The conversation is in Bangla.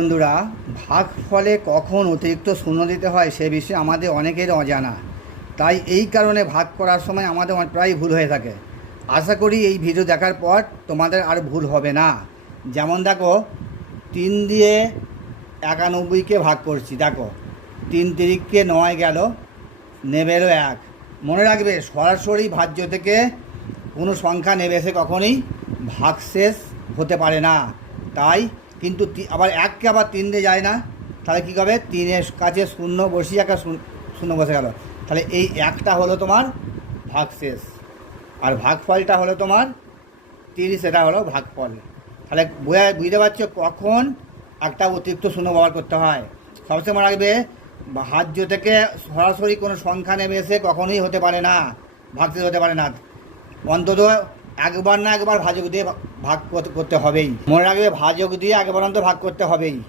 বন্ধুরা, ভাগফলে কখন অতিরিক্ত শূন্য দিতে হয় সে বিষয়ে আমাদের অনেকের অজানা। তাই এই কারণে ভাগ করার সময় আমাদের প্রায় ভুল হয়ে থাকে। আশা করি এই ভিডিও দেখার পর তোমাদের আর ভুল হবে না। যেমন দেখো, 3 দিয়ে 91কে ভাগ করছি। দেখো, 3 তিরিককে 9 গেল, নেবেরও 1। মনে রাখবে, সরাসরি ভাজ্য থেকে কোনো সংখ্যা নেবে এসে কখনই ভাগশেষ হতে পারে না। তাই কিন্তু আবার 1কে আবার 3 দিয়ে যায় না, তাহলে কী হবে? 3-এর কাছে শূন্য বসিয়ে একটা শূন্য বসে গেল, তাহলে এই 1টা হলো তোমার ভাগশেষ, আর ভাগফলটা হলো তোমার 30। এটা হলো ভাগফল। তাহলে বুঝতে পারছো কখন একটা অতিরিক্ত শূন্য ব্যবহার করতে হয়। সবসময় মনে রাখবে, ভাজ্য থেকে সরাসরি কোনো সংখ্যা নেমে এসে কখনোই হতে পারে না, ভাগশেষ হতে পারে না। অন্তত একবার না একবার ভাজক দিয়ে ভাগ করতে হবেই। মনে রাখবে, ভাজক দিয়ে একবার অন্তত ভাগ করতে হবেই।